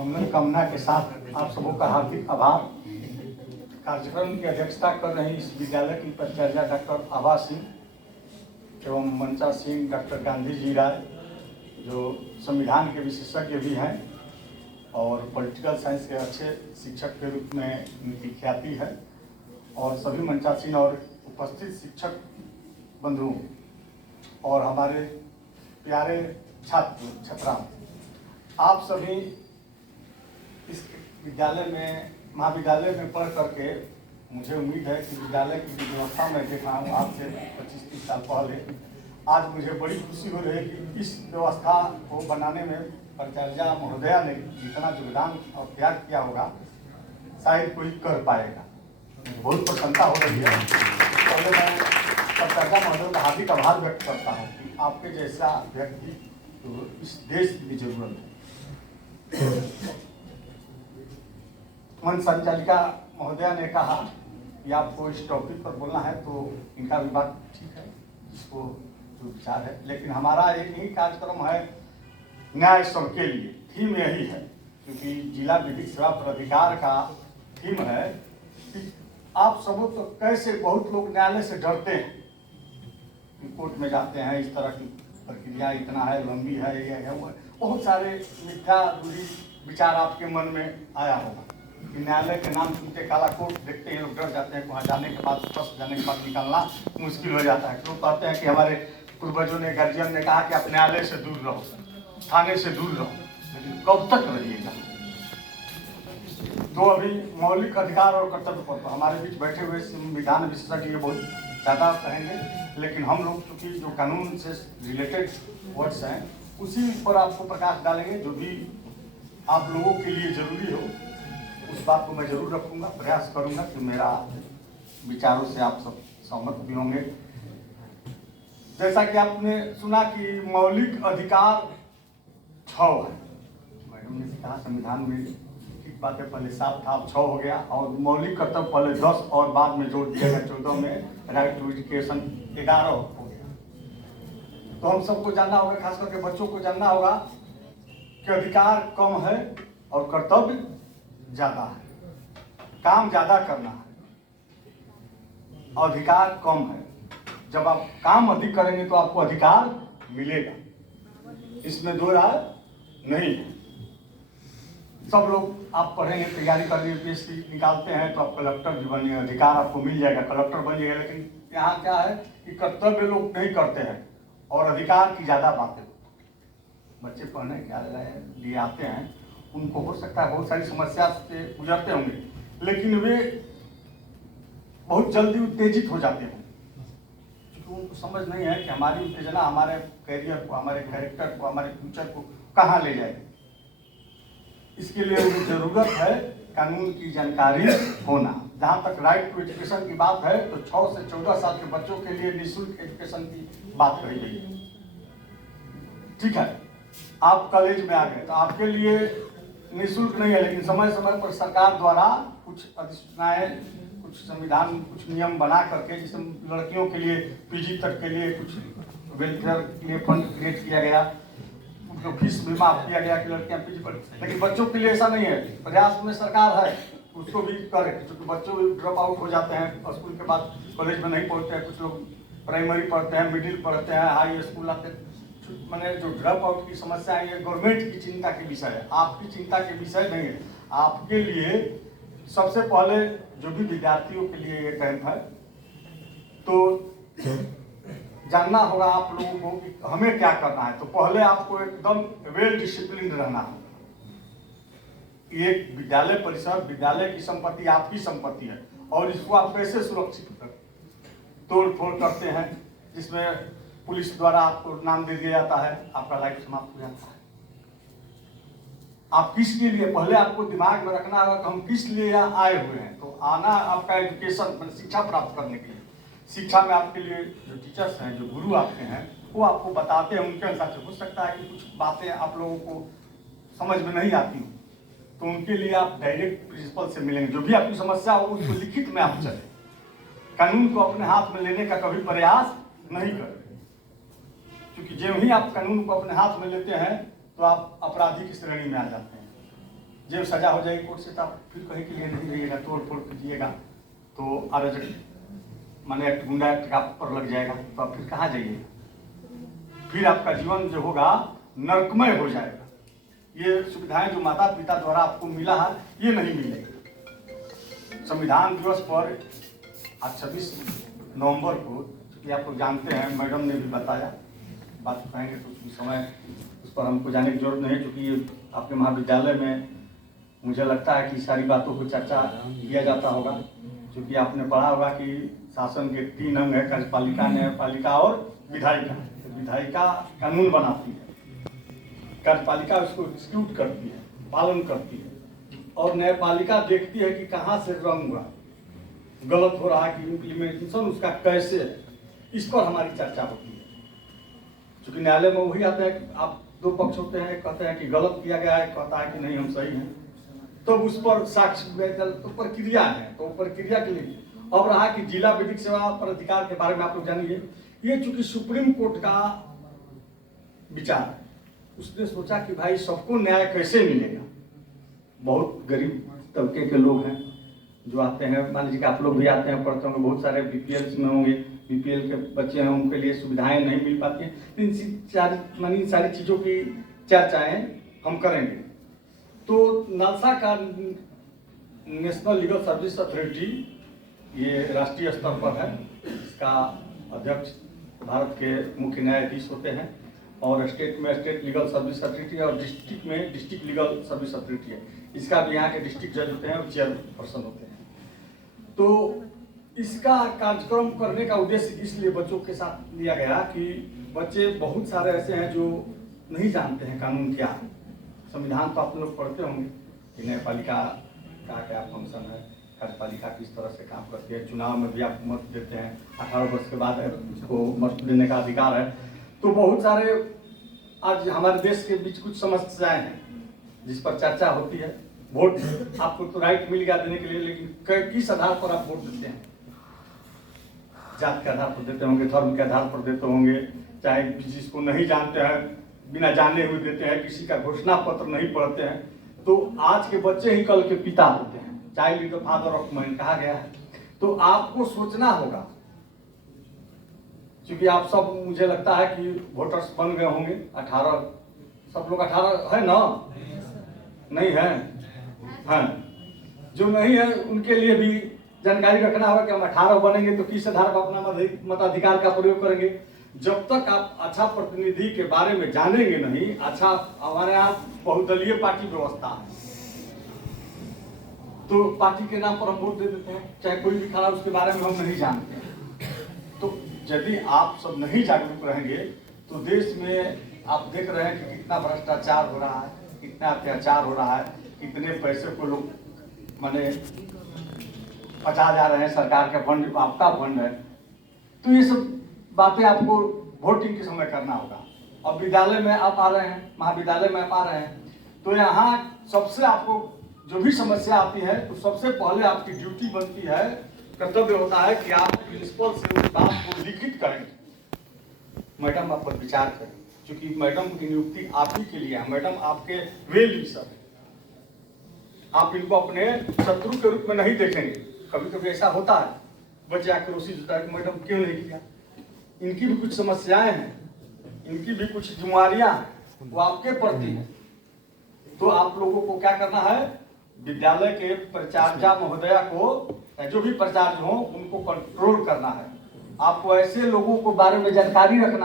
मंगल कामना के साथ आप सबों का हार्दिक आभार। कार्यक्रम की अध्यक्षता कर रही इस विद्यालय की प्राचार्य डॉक्टर आभा सिंह एवं मनसा सिंह, डॉक्टर गांधी जी राय, जो संविधान के विशेषज्ञ भी हैं और पॉलिटिकल साइंस के अच्छे शिक्षक के रूप में उनकी ख्याति है, और सभी मंचासीन और उपस्थित शिक्षक बंधुओं और हमारे प्यारे छात्र छात्राओं, आप सभी इस विद्यालय में, महाविद्यालय में पढ़ करके मुझे उम्मीद है कि विद्यालय की व्यवस्था में देखा हूँ आज से 25-30 साल पहले। आज मुझे बड़ी खुशी हो रही है कि इस व्यवस्था को बनाने में प्राचार्य महोदया ने जितना योगदान और त्याग किया होगा शायद कोई कर पाएगा। मुझे बहुत प्रसन्नता हो रही है। पहले मैं प्राचार्य महोदय का हार्दिक आभार व्यक्त करता हूँ कि आपके जैसा व्यक्ति तो इस देश की जरूरत है। मन संचालिका महोदया ने कहा कि आपको इस टॉपिक पर बोलना है, तो इनका भी बात ठीक है, इसको जो विचार है, लेकिन हमारा एक ही कार्यक्रम है न्याय सबके लिए। थीम यही है, क्योंकि जिला विधिक सेवा प्राधिकार का थीम है कि आप सब तो कैसे, बहुत लोग न्यायालय से डरते हैं, कोर्ट में जाते हैं, इस तरह की प्रक्रिया इतना है, लंबी है, ये है, वो है, बहुत सारे मिथ्या दूरी विचार आपके मन में आया होगा कि न्यायालय के नाम सुनते काला कोर्ट देखते हैं लोग डर जाते हैं, वहाँ जाने के बाद, फंस जाने के बाद निकलना मुश्किल हो जाता है। लोग कहते हैं कि हमारे पूर्वजों ने, गार्जियन ने कहा कि आप न्यायालय से दूर रहो, थाने से दूर रहो, लेकिन कब तक रहिएगा। तो अभी मौलिक अधिकार और कर्तव्य पर हमारे बीच बैठे हुए संविधान विशेषज्ञ बहुत ज़्यादा कहेंगे, लेकिन हम लोग चूँकि जो कानून से रिलेटेड वर्ड्स हैं उसी पर आपको प्रकाश डालेंगे। जो भी आप लोगों के लिए जरूरी हो उस बात को मैं जरूर रखूँगा, प्रयास करूँगा कि मेरा विचारों से आप सब सहमत भी होंगे। जैसा कि आपने सुना कि मौलिक अधिकार 6 है, मैडम ने कहा संविधान में, ठीक बात है, पहले 7 था, अब 6 हो गया, और मौलिक कर्तव्य पहले 10 और बाद में जोड़ दिया गया 14 में, राइट टू एजुकेशन 11 हो गया। तो हम सबको जानना होगा, खास करके बच्चों को जानना होगा कि अधिकार कम है और कर्तव्य ज़्यादा है, काम ज़्यादा करना है, अधिकार कम है। जब आप काम अधिक करेंगे तो आपको अधिकार मिलेगा, इसमें दो राय नहीं है। सब लोग आप पढ़ेंगे, तैयारी करेंगे, यूपीएससी निकालते हैं तो आप कलेक्टर भी बनिए, अधिकार आपको मिल जाएगा, कलेक्टर बनिएगा। लेकिन यहाँ क्या है कि कर्तव्य लोग नहीं करते हैं और अधिकार की ज़्यादा बातें। बच्चे पढ़ने क्या लिए आते हैं, उनको हो सकता है बहुत सारी समस्या से गुजरते होंगे, लेकिन वे बहुत जल्दी उत्तेजित हो जाते हैं, क्योंकि उनको समझ नहीं है कि हमारी उत्तेजना हमारे करियर को, हमारे कैरेक्टर को, हमारे फ्यूचर को कहाँ ले जाएगी। इसके लिए उन्हें जरूरत है कानून की जानकारी होना। जहाँ तक राइट टू एजुकेशन की बात है तो 6 से 14 साल के बच्चों के लिए निःशुल्क एजुकेशन की बात कही गई है। ठीक है, आप कॉलेज में आ गए तो आपके लिए निःशुल्क नहीं है, लेकिन समय समय पर सरकार द्वारा कुछ अधिसूचनाएं, कुछ संविधान, कुछ नियम बना करके, जिसमें लड़कियों के लिए पीजी तक के लिए कुछ वेलफेयर के लिए फंड क्रिएट किया गया, उनको फीस भी माफ किया गया कि लड़कियां पीजी पर। लेकिन बच्चों के लिए ऐसा नहीं है, प्रयास में सरकार है उसको भी करे, क्योंकि बच्चों ड्रॉप आउट हो जाते हैं और स्कूल के बाद कॉलेज में नहीं पढ़ते हैं। कुछ लोग प्राइमरी पढ़ते हैं, मिडिल पढ़ते हैं, हाई स्कूल आते हैं। मैंने जो ड्रॉप आउट की समस्या है, ये गवर्नमेंट की चिंता के विषय है, आपकी चिंता के विषय नहीं है। आपके लिए सबसे पहले जो भी विद्यार्थियों के लिए ये कैंप है, तो जानना होगा आप लोगों को कि हमें क्या करना है। तो पहले आपको एकदम वेल डिसिप्लिन रहना है। ये विद्यालय परिसर, विद्यालय की संपत्ति आपकी संपत्ति है, और इसको आप कैसे सुरक्षित तोड़ फोड़ करते हैं, जिसमें पुलिस द्वारा आपको नाम दे दिया जाता है, आपका लाइफ समाप्त हो जाता है। आप किसके लिए, पहले आपको दिमाग में रखना होगा कि हम किस लिए यहाँ आए हुए हैं। तो आना आपका एजुकेशन, शिक्षा प्राप्त करने के लिए। शिक्षा में आपके लिए जो टीचर्स हैं, जो गुरु आपके हैं, वो आपको बताते हैं, उनके अनुसार से। हो सकता है कि कुछ बातें आप लोगों को समझ में नहीं आती हो, तो उनके लिए आप डायरेक्ट प्रिंसिपल से मिलेंगे। जो भी आपकी समस्या हो उसको लिखित में आप चलें, कानून को अपने हाथ में लेने का कभी प्रयास नहीं करें, क्योंकि जब ही आप कानून को अपने हाथ में लेते हैं तो आप अपराधी की श्रेणी में आ जाते हैं। जब सजा हो जाएगी कोर्ट से तो आप फिर कहे कि ये नहीं रहिएगा, तोड़ फोड़ कीजिएगा तो अराजक माने एक्ट, गुंडा एक्ट आप पर लग जाएगा, तो आप फिर कहाँ जाइएगा? फिर आपका जीवन जो होगा नरकमय हो जाएगा। ये सुविधाएं जो माता पिता द्वारा आपको मिला है ये नहीं मिलेगी। संविधान दिवस पर आज 26 नवंबर को, क्योंकि आप लोग जानते हैं, मैडम ने भी बताया, बात कहेंगे तो उस समय उस पर हमको जाने की जरूरत नहीं है, क्योंकि आपके महाविद्यालय में मुझे लगता है कि सारी बातों को चर्चा किया जाता होगा। क्योंकि आपने पढ़ा होगा कि शासन के 3 अंग है, कार्यपालिका, न्यायपालिका और विधायिका। तो विधायिका कानून बनाती है, कार्यपालिका उसको एग्जीक्यूट करती है, पालन करती है, और न्यायपालिका देखती है कि कहाँ से रंग हुआ, गलत हो रहा है कि इम्प्लीमेंटेशन उसका कैसे है, इस पर हमारी चर्चा होती है। क्योंकि न्यायालय में वही आता है कि आप 2 पक्ष होते हैं, कहते हैं कि गलत किया गया है, कहता है कि नहीं हम सही हैं, तो उस पर साक्ष्य तो प्रक्रिया है, तो प्रक्रिया के लिए अब रहा कि जिला विधिक सेवा प्राधिकार के बारे में आप लोग जानिए। ये चूंकि सुप्रीम कोर्ट का विचार है, उसने सोचा कि भाई सबको न्याय कैसे मिलेगा। बहुत गरीब तबके के लोग हैं जो आते हैं, मान लीजिए आप लोग भी आते हैं, पढ़ते होंगे, बहुत सारे बीपीएल में होंगे, बीपीएल के बच्चे हैं, उनके लिए सुविधाएं नहीं मिल पाती हैं। इन सारी चीज़ों की चर्चाएं हम करेंगे। तो नालसा का नेशनल लीगल सर्विस अथॉरिटी ये राष्ट्रीय स्तर पर है, इसका अध्यक्ष भारत के मुख्य न्यायाधीश होते हैं, और स्टेट में स्टेट लीगल सर्विस अथॉरिटी है, और डिस्ट्रिक्ट में डिस्ट्रिक्ट लीगल सर्विस अथॉरिटी है। इसका भी यहाँ के डिस्ट्रिक्ट जज होते हैं और चेयरपर्सन होते हैं। तो इसका कार्यक्रम करने का उद्देश्य इसलिए बच्चों के साथ लिया गया कि बच्चे बहुत सारे ऐसे हैं जो नहीं जानते हैं कानून क्या है। संविधान तो आप लोग पढ़ते होंगे कि न्यायपालिका का क्या फंक्शन है, कार्यपालिका किस तरह से काम करती है, चुनाव में भी आप मत देते हैं, 18 वर्ष के बाद उसको मत देने का अधिकार है। तो बहुत सारे आज हमारे देश के बीच कुछ समस्याएं हैं जिस पर चर्चा होती है। वोट आपको तो राइट मिल गया देने के लिए, लेकिन किस आधार पर आप वोट देते हैं? जात के आधार पर देते होंगे, धर्म के आधार पर देते होंगे, चाहे जिसको नहीं जानते हैं बिना जाने हुए देते हैं, किसी का घोषणा पत्र नहीं पढ़ते हैं। तो आज के बच्चे ही कल के पिता होते हैं, child is the father of man कहा गया है। तो आपको सोचना होगा, क्योंकि आप सब मुझे लगता है कि वोटर्स बन गए होंगे 18, सब लोग 18 है ना? नहीं है? हाँ, जो नहीं है उनके लिए भी जानकारी रखना होगा कि हम 18 बनेंगे तो किस आधार पर अपना मताधिकार का प्रयोग करेंगे। जब तक आप अच्छा प्रतिनिधि के बारे में जानेंगे नहीं, अच्छा, हमारे यहाँ बहुदलीय पार्टी व्यवस्था है, तो पार्टी के नाम पर हम वोट दे देते हैं, चाहे कोई भी खड़ा उसके बारे में हम नहीं जानते। तो यदि आप सब नहीं जागरूक रहेंगे तो देश में आप देख रहे हैं कि कितना भ्रष्टाचार हो रहा है, कितना अत्याचार हो रहा है, कितने पैसे को लोग माने पचा जा रहे हैं, सरकार का फंड आपका फंड है। तो ये सब बातें आपको वोटिंग के समय करना होगा। अब विद्यालय में आप आ रहे हैं, महाविद्यालय में आप आ रहे हैं, तो यहाँ सबसे आपको जो भी समस्या आती है तो सबसे पहले आपकी ड्यूटी बनती है, कर्तव्य होता है कि आप प्रिंसिपल से उस बात को लिखित करेंगे, मैडम आप पर विचार करें, क्योंकि मैडम की नियुक्ति आप ही के लिए है। मैडम आपके वेल विशर है, आप इनको अपने शत्रु के रूप में नहीं देखेंगे। कभी कभी ऐसा होता है, बच्चे आक्रोशित होता है कि मैडम क्यों नहीं किया। इनकी भी कुछ समस्याएं हैं, इनकी भी कुछ जिम्मेवारियां हैं, वो आपके प्रति है। तो आप लोगों को क्या करना है, विद्यालय के प्राचार्य महोदया को, जो भी प्राचार्य हो, उनको कंट्रोल करना है। आपको ऐसे लोगों को बारे में जानकारी रखना